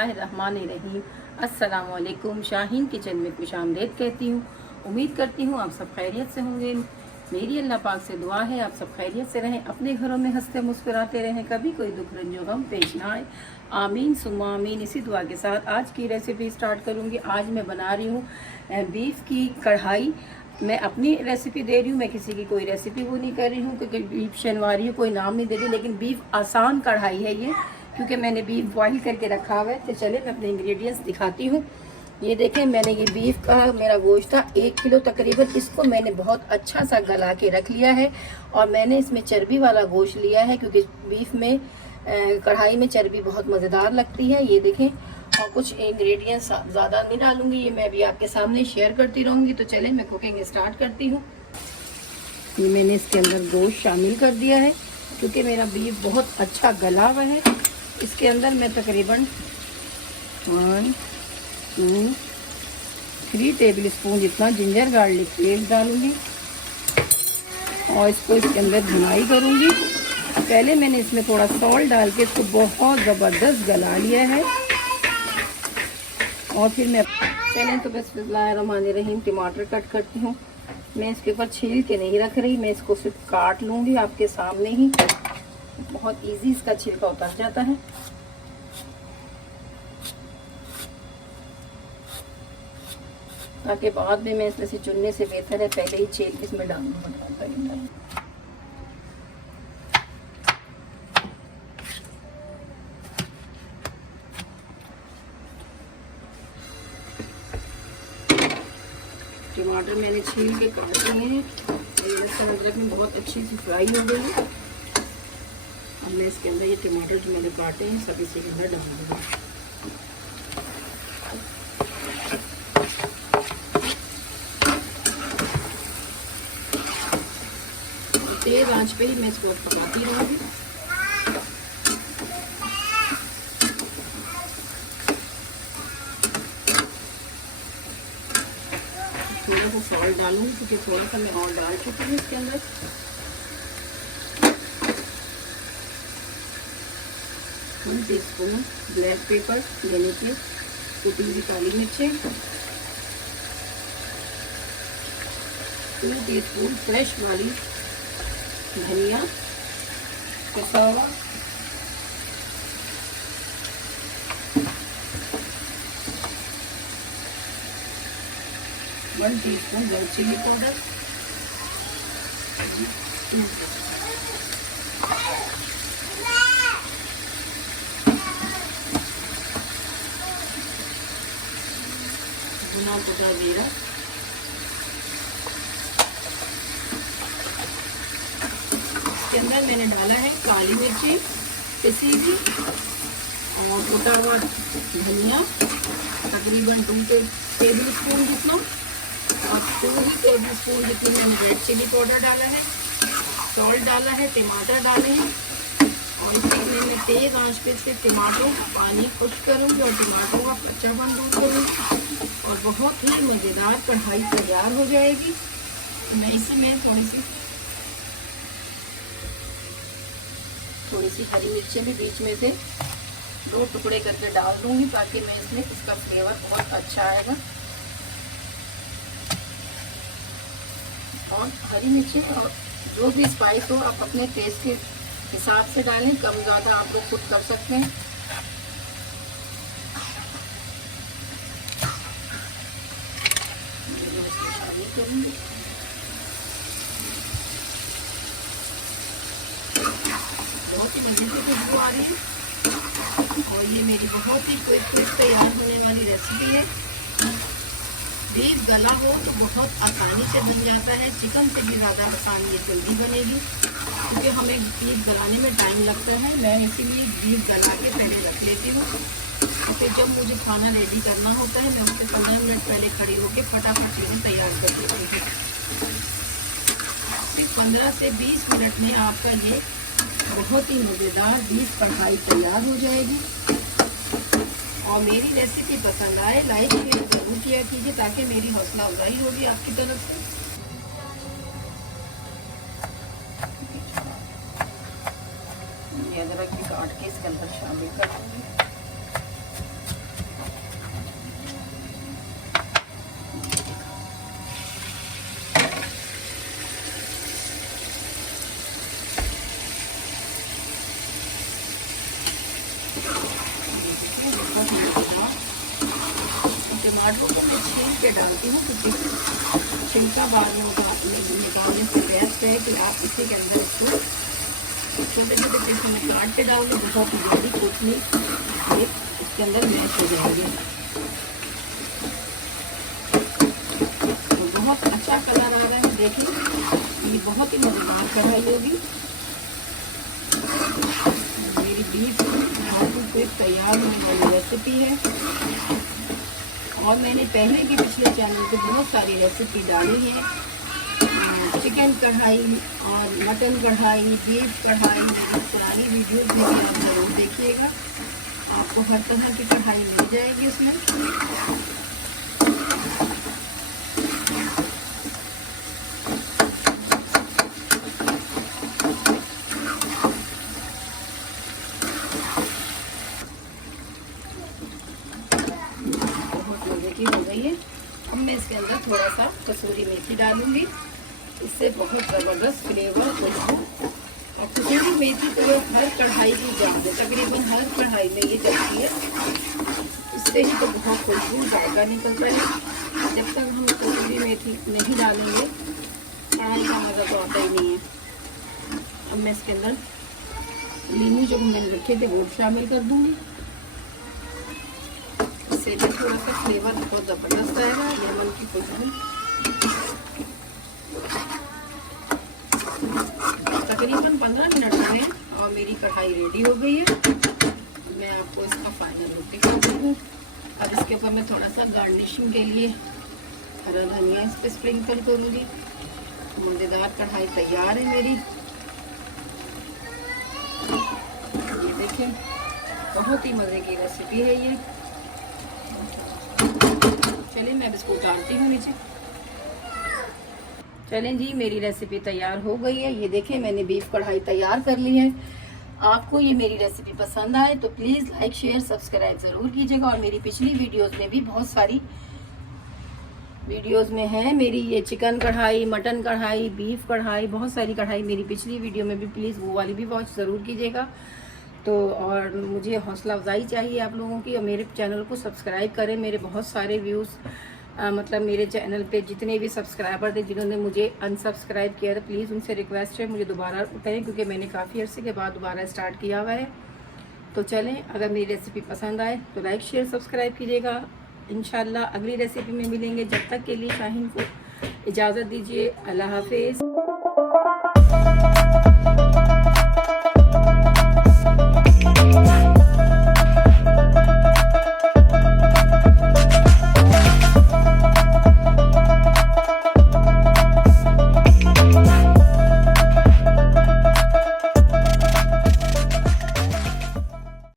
बिस्मिल्लाहिर्रहमानिर्रहीम। अस्सलामुअलैकुम। शाहीन किचन में खुशामदीद कहती हूँ। उम्मीद करती हूँ आप सब खैरियत से होंगे। मेरी अल्लाह पाक से दुआ है आप सब खैरियत से रहें, अपने घरों में हंसते मुस्कुराते रहें, कभी कोई दुख रंजो गम पेश ना आए। आमीन सुम्मा आमीन। इसी दुआ के साथ आज की रेसिपी स्टार्ट करूँगी। आज मैं बना रही हूँ बीफ की कढ़ाई। मैं अपनी रेसिपी दे रही हूँ, मैं किसी की कोई रेसिपी वो नहीं कर रही हूँ क्योंकि बीफ शनवारी कोई नाम नहीं दे रही, लेकिन बीफ आसान कढ़ाई है ये, क्योंकि मैंने बीफ बॉईल करके रखा हुआ है। तो चले मैं अपने इंग्रेडिएंट्स दिखाती हूँ। ये देखें, मैंने ये बीफ का मेरा गोश्त था 1 किलो तकरीबन। इसको मैंने बहुत अच्छा सा गला के रख लिया है और मैंने इसमें चर्बी वाला गोश्त लिया है क्योंकि बीफ में कढ़ाई में चर्बी बहुत मज़ेदार लगती है। ये देखें, और कुछ इंग्रेडिएंट्स ज़्यादा नहीं डालूंगी, ये मैं अभी आपके सामने शेयर करती रहूँगी। तो चले मैं कुकिंग स्टार्ट करती हूँ। ये मैंने इसके अंदर गोश्त शामिल कर दिया है क्योंकि मेरा बीफ बहुत अच्छा गला हुआ है। इसके अंदर मैं तकरीबन 1, 2, 3 टेबल स्पून जितना जिंजर गार्लिक पेस्ट डालूंगी और इसको इसके अंदर भुनाई करूंगी। पहले मैंने इसमें थोड़ा सॉल्ट डाल के इसको बहुत ज़बरदस्त गला लिया है और फिर मैं चलें तो बिस्मिल्लाहिर्रहमानिर्रहीम टमाटर कट करती हूँ। मैं इसके ऊपर छील के नहीं रख रही, मैं इसको सिर्फ काट लूँगी आपके सामने ही। बहुत इजी इसका छिलका उतर जाता है। ताकि बाद में मैं इसमें से चुनने से बेहतर है पहले ही छील के इसमें डाल दूँ। टमाटर मैंने छील के काट लिए हैं और लहसुन अदरक में बहुत अच्छी सी फ्राई हो गई है। अब मैं इसके अंदर ये टमाटर जो मैंने काटे हैं सब इसी के अंदर डाल दूँगी। तेज आंच पे ही मैं इसको पकाती रहूँगी। थोड़ा सा सॉल्ट डालूंगी क्योंकि थोड़ा सा मैं और डाल चुकी हूँ इसके अंदर। वन टीस्पून ब्लैक पेपर यानी कि कुटी हुई काली मिर्चें, 2 टीस्पून फ्रेश वाली धनिया कसा हुआ, 1 टीस्पून रेड चिली पाउडर, भुना कुटा जीरा, इसके अंदर मैंने डाला है काली मिर्ची पिसी हुई और कुटा हुआ धनिया तकरीबन 2 टेबल स्पून जितना और 2 टेबल स्पून जितनी मैंने रेड चिली पाउडर डाला है, सॉल्ट डाला है, टमाटर डाले हैं और इसमें मैंने तेज़ आंच पे से टमाटरों का पानी खुश करूँगी और टमाटरों का कच्चापन दूर करूँगी और बहुत ही मज़ेदार कढ़ाई तैयार हो जाएगी। मैं इसमें थोड़ी सी हरी मिर्चें भी बीच में से 2 टुकड़े करके डाल दूँगी ताकि मैं इसमें इसका फ्लेवर बहुत अच्छा आएगा। और हरी मिर्ची और जो भी स्पाइस हो आप अपने टेस्ट के हिसाब से डालें, कम ज़्यादा आप लोग खुद कर सकते हैं। करूँगी बहुत ही मज़े की खुशबू आ रही है और ये मेरी बहुत ही क्विक तैयार होने वाली रेसिपी है। बीफ गला हो तो बहुत आसानी से बन जाता है, चिकन से भी ज़्यादा आसान ये जल्दी बनेगी क्योंकि हमें बीफ गलाने में टाइम लगता है। मैं इसीलिए बीफ गला के पहले रख लेती हूँ और फिर जब मुझे खाना रेडी करना होता है मैं उससे 15 मिनट पहले खड़ी होकर फटाफट चीज़ें तैयार कर देती हूँ। सिर्फ 15 से 20 मिनट में आपका ये बहुत ही मज़ेदार बीफ कढ़ाई तैयार हो जाएगी। और मेरी रेसिपी पसंद आए लाइक शेयर जरूर किया कीजिए ताकि मेरी हौसला अफजाई होगी आपकी तरफ से। ये अदरक भी काट के इसके अंदर शामिल कर दूँगी। टमाटर को मैं छील के डालती हूँ, क्योंकि छिलका बाद में निकालने से बेस्ट है कि आप इसी के अंदर इसको छोटे छोटे पीस में काट के डाल दें। बहुत जल्दी कोथिमीर इसके अंदर मैश हो जाएगी। तो बहुत अच्छा कलर आ रहा है, देखिए ये बहुत ही मज़ेदार कढ़ाई होगी। मेरी बीफ बिल्कुल तैयार होने वाली रेसिपी है, और मैंने पहले के पिछले चैनल पे बहुत सारी रेसिपी डाली है, चिकन कढ़ाई और मटन कढ़ाई, बीफ कढ़ाई। मेरी पुरानी वीडियोस में भी आप ज़रूर देखिएगा, आपको हर तरह की कढ़ाई मिल जाएगी उसमें। हो गई है। अब मैं इसके अंदर थोड़ा सा कसूरी मेथी डालूंगी, इससे बहुत ज़बरदस्त फ्लेवर खुशबू। और कसूरी मेथी तो हर कढ़ाई की जान है, तकरीबन हर कढ़ाई में ये जाती है, इससे ही तो बहुत खुशबू जायका निकलता है। जब तक हम कसूरी मेथी नहीं डालेंगे कढ़ाई का मज़ा तो आता ही नहीं है। अब मैं इसके अंदर नींबू जो मैंने रखे थे वो शामिल कर दूंगी, इससे भी थोड़ा सा फ्लेवर बहुत ज़बरदस्त आएगा, लेमन की खुशबू। तकरीबन 15 मिनट में और मेरी कढ़ाई रेडी हो गई है। मैं आपको इसका फाइनल लुक दिखाती हूँ। अब इसके ऊपर मैं थोड़ा सा गार्निशिंग के लिए हरा धनिया इस पर स्प्रिंकल करूँगी। मज़ेदार कढ़ाई तैयार है मेरी, ये देखें बहुत ही मज़े की रेसिपी है ये। चलिए मैं अब इसको उतारती हूँ नीचे। चलें जी, मेरी रेसिपी तैयार हो गई है। ये देखें मैंने बीफ कढ़ाई तैयार कर ली है। आपको ये मेरी रेसिपी पसंद आए तो प्लीज़ लाइक शेयर सब्सक्राइब ज़रूर कीजिएगा। और मेरी पिछली वीडियोस में भी बहुत सारी वीडियोस में है मेरी ये चिकन कढ़ाई, मटन कढ़ाई, बीफ कढ़ाई, बहुत सारी कढ़ाई मेरी पिछली वीडियो में भी, प्लीज़ वो वाली भी वॉच ज़रूर कीजिएगा। तो और मुझे हौसला अफजाई चाहिए आप लोगों की, और मेरे चैनल को सब्सक्राइब करें। मेरे बहुत सारे व्यूज़ मतलब मेरे चैनल पे जितने भी सब्सक्राइबर थे जिन्होंने मुझे अनसब्सक्राइब किया था, प्लीज़ उनसे रिक्वेस्ट है मुझे दोबारा करें, क्योंकि मैंने काफ़ी अर्से के बाद दोबारा स्टार्ट किया हुआ है। तो चलें, अगर मेरी रेसिपी पसंद आए तो लाइक शेयर सब्सक्राइब कीजिएगा। इंशाल्लाह अगली रेसिपी में मिलेंगे। जब तक के लिए शाहीन को इजाज़त दीजिए। अल्लाह हाफिज़।